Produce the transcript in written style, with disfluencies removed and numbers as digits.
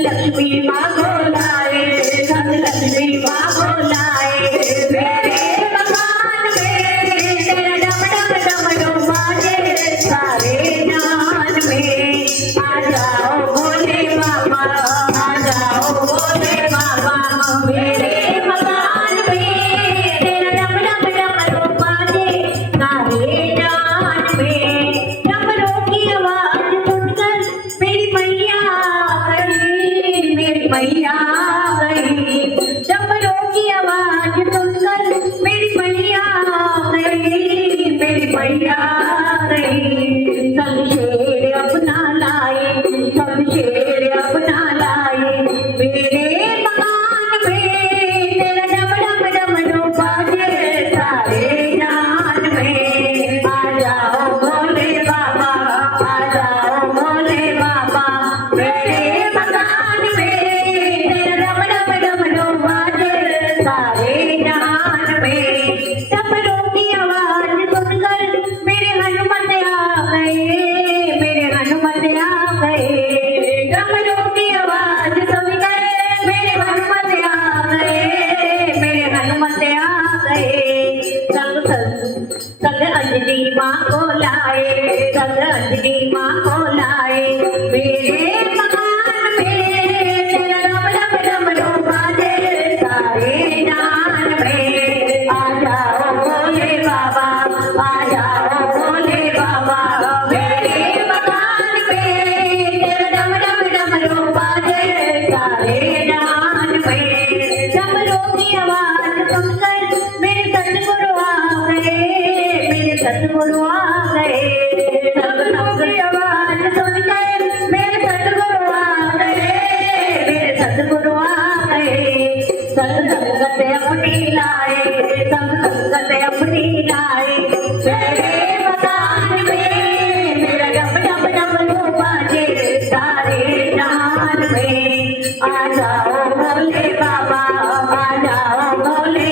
लक्ष्मी माँ बोलाए, संग लक्ष्मी माँ बोलाए, मेरे मकान में तेरा डम डम डमरू बाजे सारे जान में। आ जाओ भोले बाबा, आ जाओ भोले बाबा, मेरे मकान में तेरा डम डम डमरू बाजे सारे जान में। डमरू की आवाज सुनकर मेरी मैया मैया गई, डमरू की आवाज सुनकर मेरी मैया गई, मेरी मैया गई। सब शेर अपना लाए, सब शेर अपना लाए, मेरे मकान में तेरा डम डम डमरू बाजे सारे जान में। आ जाओ भोले बाबा, आ जाओ भोले बाबा, मेरे मकान में सारे जहान में। डमरू की आवाज सुनकर मेरे हनुमत आ गए, मेरे हनुमत आ गए। डमरू की आवाज सुनकर मेरे हनुमत आ गए, मेरे हनुमत आ गए। संग अंजनी माँ को लाए, संग अंजनी माँ को लाए, मेरे मकान में तेरा डम डम डमरू बाजे सारे जान में। आ जाओ भोले बाबा, आ जाओ भोले बाबा, मेरे मकान में तेरा डम डम डमरू बाजे सारे जान में। डमरू की आवाज सुनकर मेरे सतगुरु आ गए, मेरे सतगुरु आ गए। डमरू की आवाज सुनकर मेरे सतगुरु आ गए, मेरे सतगुरु आ गए। संग संगत अपनी लाए, संग संगत अपनी लाए, मेरे मकान में मेरा डम डम डमरू बाजे सारे जान में। आ जाओ भोले बाबा, आ जाओ भोले